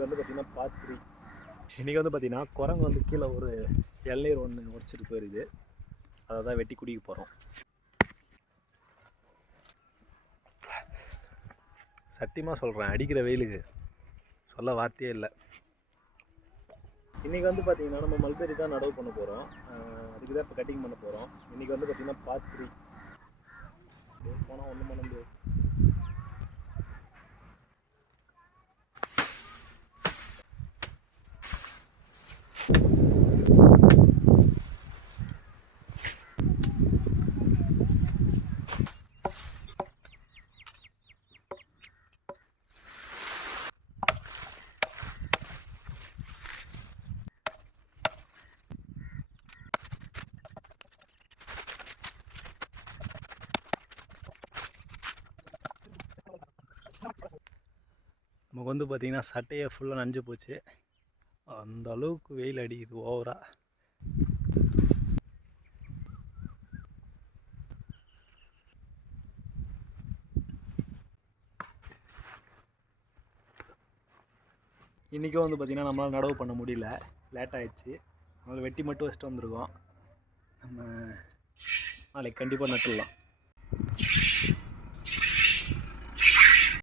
இன்றைக்கி வந்து பார்த்திங்கன்னா பாத்ரி இன்றைக்கி வந்து பார்த்திங்கன்னா குரங்கு வந்து கீழே ஒரு இளநீர் ஒன்று உடச்சிட்டு போயிருது. அதை தான் வெட்டி குடிக்க போகிறோம் சத்தியமாக சொல்கிறேன் அடிக்கிற வெயிலுக்கு. சொல்ல வார்த்தையே இல்லை. இன்றைக்கி வந்து பார்த்திங்கன்னா நம்ம மல்பெரி தான் நடவு பண்ண போகிறோம் அதுக்கு தான் இப்போ கட்டிங் பண்ண போகிறோம் இன்றைக்கி வந்து பார்த்திங்கன்னா பாத்ரி போனால் ஒன்றும் பண்ண முடியாது. நமக்கு வந்து பார்த்திங்கன்னா சட்டையை ஃபுல்லாக நனைஞ்சு போச்சு. அந்த அளவுக்கு வெயில் அடிக்குது ஓவராக இன்றைக்கும் வந்து பார்த்திங்கன்னா நம்மளால் நடவு பண்ண முடியல. லேட் ஆகிடுச்சு நம்மளால் வெட்டி மட்டும் வச்சுட்டு வந்திருக்கோம். நம்ம நாளைக்கு கண்டிப்பாக நட்டுடலாம்.